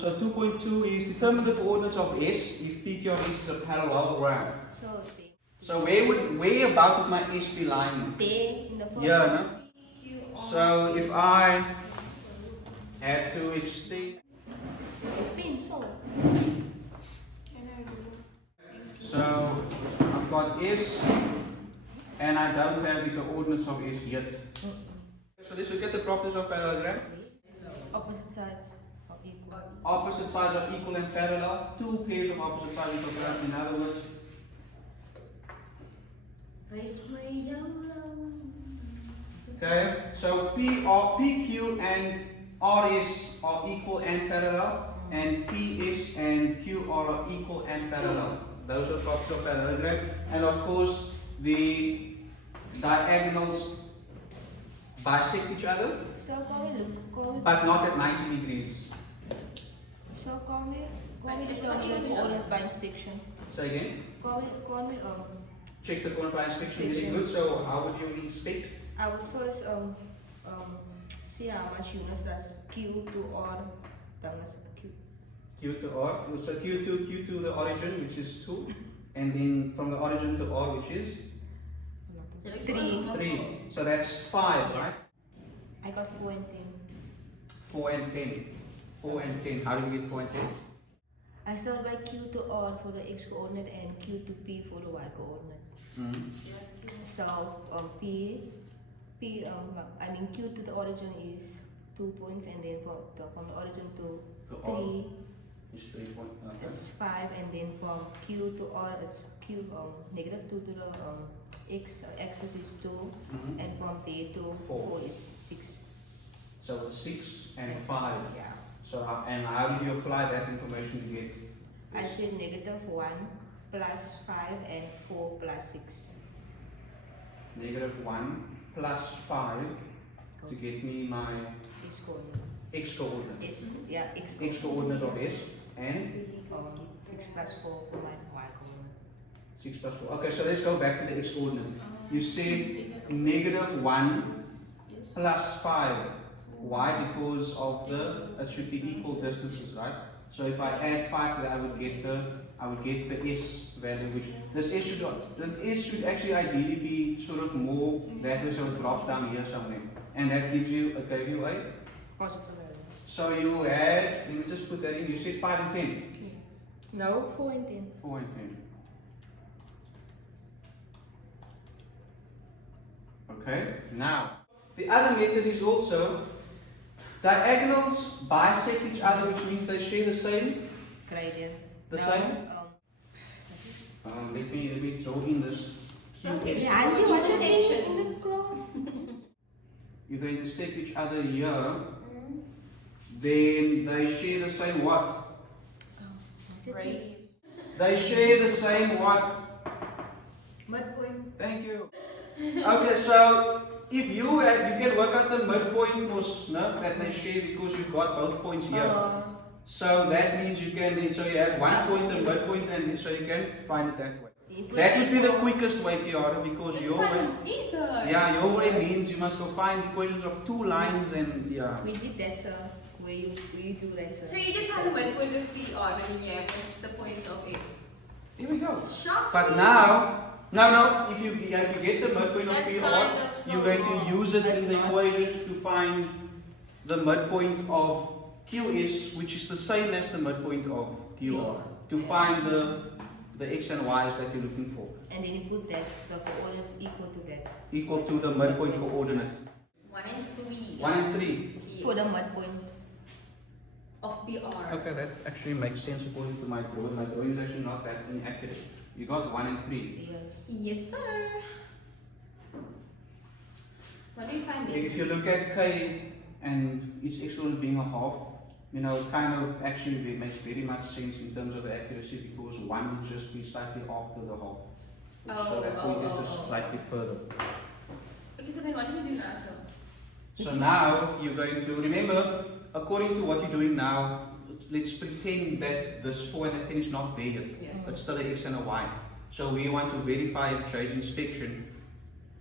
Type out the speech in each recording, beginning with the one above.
So 2.2 is determine the coordinates of S if PQ of S is a parallelogram. So where about would my S be lying? There in the first Yeah, one. no? So if I had to extend, Pencil. so I've got S and I don't have the coordinates of S yet. So let's look at the properties of parallelogram. Opposite sides are equal. Opposite sides are equal and parallel. Two pairs of opposite sides equal parallel. In other words, okay, so PQ and RS are equal and parallel, and PS and QR are equal and parallel. Those are properties of parallelogram, and of course the diagonals bisect each other, So call me, but not at 90 degrees. so call me the coordinates by inspection. Say again. Call me Check the corner by inspection. Very good. So how would you inspect? I would first see how much units does Q to R does Q. Q to R. So Q to the origin, which is 2, and then from the origin to R, which is 3. So that's 5, right? I got 4 and 10. 4 and 10. 4 and 10. How do you get 4 and 10? I start by Q to R for the x coordinate and Q to P for the y coordinate. So I mean Q to the origin is 2 points, and then from the origin to 3 is 3 points. it's 5, and then from Q to R it's Q negative 2 to the axis is 2, and from there to 4 is 6. So 6 and 5. Yeah. So and how do you apply that information to get? I said negative 1 plus 5 and 4 plus 6. Negative 1 plus 5 to get me my X coordinate. x coordinate. Yes, yeah, x Coordinate of S and 6 plus 4 for my y coordinate. 6 plus 4. Okay, so let's go back to the x coordinate. You said negative 1 plus 5. Why? Because of it should be equal distances, right? So if I add 5 to that, I would get the S value, which this S should actually ideally be sort of more that way, so it drops down here somewhere, and that gives you a Positive value. So you had, let me just put that in. You said 5 and 10. Yeah. No, 4 and 10. 4 and 10. Okay. Now the other method is also diagonals bisect each other, which means they share the same. Gradient. The same? Let me throw in this. Okay. If they intersect each other here, then they share the same what? Radius. They share the same what? Midpoint. Thank you. Okay, so if you can work out the midpoint that they share because you've got both points here. So that means you can, so you have one point, the midpoint, and so you can find it that way. That would be the quickest way, Kiara, because your way means you must go find equations of 2 lines and yeah. We did that, sir. Where you do that, sir. So you just have the midpoint of 3R and you have the points of X. Here we go. Shocking. But now, if you get the midpoint of 3R, you're going to use it in the equation to find the midpoint of QS, which is the same as the midpoint of QR, to find the X and Y's that you're looking for. And then you put that, the coordinate equal to that. Equal to the midpoint coordinate. 1 and 3. 1 and 3. Yes. For the midpoint. Of PR. Okay, that actually makes sense according to my drawing. My drawing is actually not that inaccurate. You got 1 and 3. Yes. Yes, sir. What do you find If you look at K and its exponent being a half, you know, it kind of actually makes very much sense in terms of the accuracy, because 1 would just be slightly after the half. So that point is just slightly further. Okay, so then what do we do now, sir? So now you're going to remember, according to what you're doing now, let's pretend that this 4 and the 10 is not there yet. Yes. It's still an X and a Y. So we want to verify if trade inspection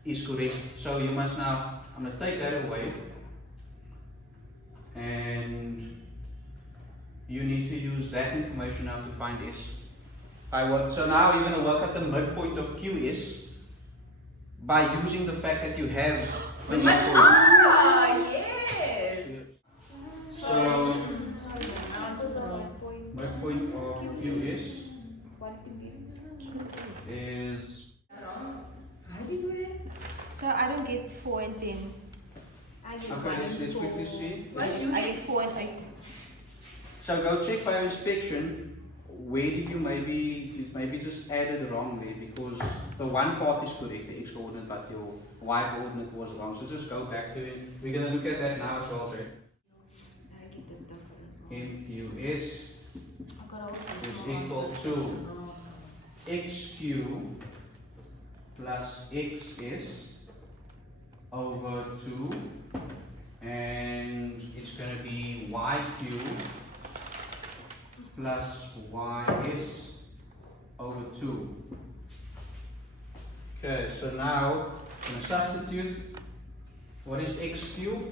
is correct. So you must now, I'm going to take that away, and you need to use that information now to find S. So now you're going to work out the midpoint of QS by using the fact that you have the midpoint. Ah, yes. So Answer the midpoint of QS What to be? is Wrong. How did you do it? So I don't get 4 and 10. I get okay. Let's quickly see. What did you I get? get 4 and 8. So go check by your inspection. Where did you maybe just added wrongly, because the one part is correct, the x coordinate, but your y coordinate was wrong. So just go back to it. We're going to look at that now as well, Trey. MQS is equal to xq plus xs over 2, and it's going to be yq plus ys over 2. Okay, so now I'm going to substitute. What is x cubed?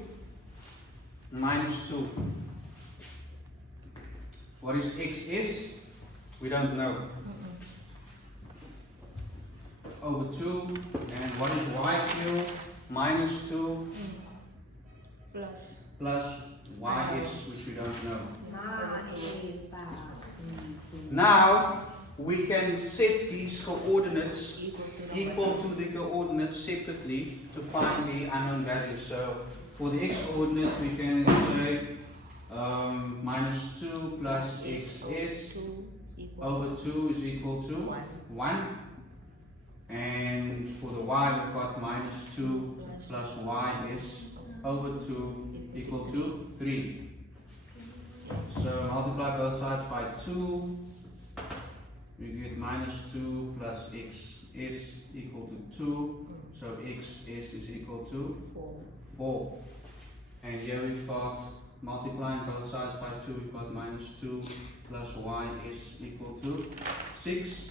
Minus 2. What is xs? We don't know. Over 2. And what is y cubed? Minus 2 plus ys, which we don't know. Now we can set these coordinates equal to the coordinates separately to find the unknown values. So for the x coordinates we can say minus 2 plus xs over 2 is equal to 1. And for the y we've got minus 2 plus ys over 2 equal to 3. So multiply both sides by 2. We get minus 2 plus xs equal to 2. So xs is equal to 4. And here we've got multiplying both sides by 2, we've got minus 2 plus ys equal to 6.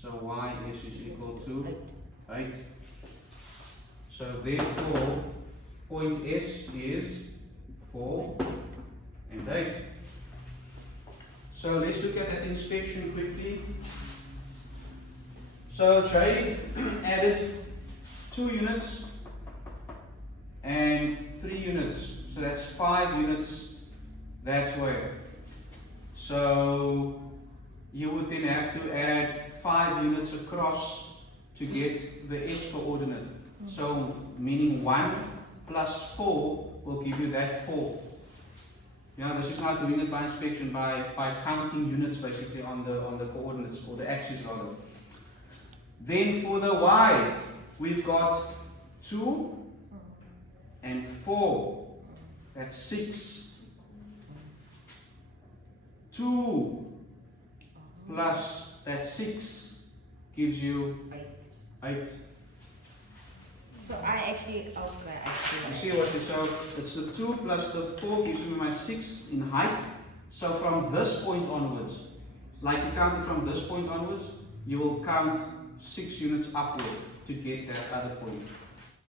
So ys is equal to 8. So therefore point S is 4 and 8. So let's look at that inspection quickly. So Trey added 2 units and 3 units. So that's 5 units that way. So you would then have to add 5 units across to get the S coordinate. So meaning 1 plus 4 will give you that 4. Yeah, this is not doing it by inspection, by counting units basically on the coordinates, or the axis rather. Then for the y, we've got 2 and 4. That's 6. 2 plus that 6 gives you 8. So I actually, You see what you saw? It's the 2 plus the 4 gives me my 6 in height. So from this point onwards, like you counted from this point onwards, you will count 6 units upward to get that other point.